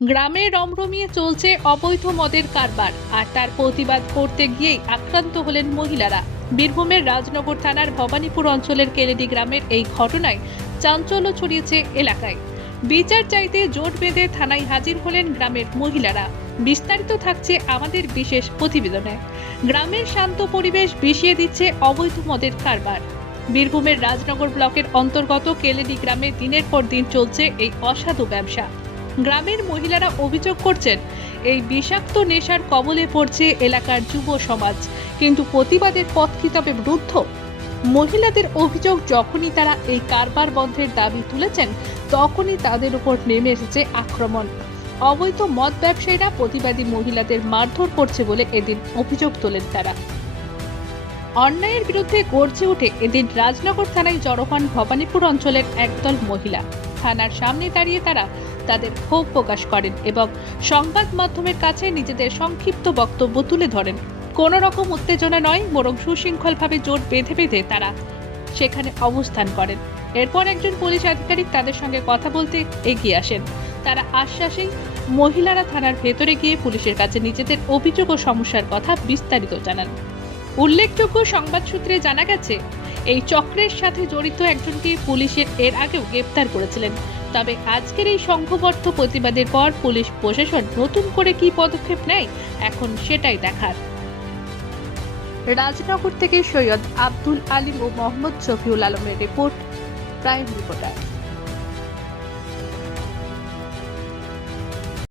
গ্রামে রমরমিয়ে চলছে অবৈধ মদের কারবার, আর তার প্রতিবাদ করতে গিয়েই আক্রান্ত হলেন মহিলারা। বীরভূমের রাজনগর থানার ভবানীপুর অঞ্চলের কেলেডি গ্রামের এই ঘটনায় চাঞ্চল্য ছড়িয়েছে এলাকায়। বিচার চাইতে জোট বেঁধে থানায় হাজির হলেন গ্রামের মহিলারা। বিস্তারিত থাকছে আমাদের বিশেষ প্রতিবেদনে। গ্রামের শান্ত পরিবেশ বিষিয়ে দিচ্ছে অবৈধ মদের কারবার। বীরভূমের রাজনগর ব্লকের অন্তর্গত কেলেডি গ্রামে দিনের পর দিন চলছে এই অসাধু ব্যবসা। গ্রামের মহিলারা অভিযোগ করছেন, এই বিষাক্ত নেশার কবলে পড়ছে এলাকার যুব সমাজ, কিন্তু প্রতিবাদের পথ কি তবে রুদ্ধ? মহিলাদের অভিযোগ, যখনই তারা এই কারবার বন্ধের দাবি তুলেছেন, তখনই তাদের উপর নেমে এসেছে আক্রমণ। অবৈধ মদ ব্যবসায়ীরা প্রতিবাদী মহিলাদের মারধর করছে বলে এদিন অভিযোগ তোলেন তারা। অন্যায়ের বিরুদ্ধে গর্জে উঠে এদিন রাজনগর থানায় জড়ো হন ভবানীপুর অঞ্চলের একদল মহিলা। থানার সামনে দাঁড়িয়ে তারা তাদের ক্ষোভ প্রকাশ করেন এবং সংবাদ মাধ্যমের কাছে নিজেদের সংক্ষিপ্ত বক্তব্য তুলে ধরেন। কোনো রকম উত্তেজনা নয়, বরং সুশৃঙ্খলভাবে জোট বেঁধে বেঁধে তারা সেখানে অবস্থান করেন। এরপর একজন পুলিশ আধিকারিক তাদের সঙ্গে কথা বলতে এগিয়ে আসেন। তারা আশ্বাসেই মহিলারা থানার ভেতরে গিয়ে পুলিশের কাছে নিজেদের অভিযোগ ও সমস্যার কথা বিস্তারিত জানান। উল্লেখযোগ্য সংবাদ সূত্রে জানা গেছে, এই চক্রের সাথে জড়িত একজনকে পুলিশের এর আগেও গ্রেপ্তার করেছিলেন। তবে আজকের এই সংঘবদ্ধ প্রতিবাদের পর পুলিশ প্রশাসন নতুন করে কি পদক্ষেপ নেয়, এখন সেটাই দেখার। রাজনগর থেকে সৈয়দ আব্দুল আলিম ও মোহাম্মদ শফিউল আলমের রিপোর্ট, প্রাইম রিপোর্টার।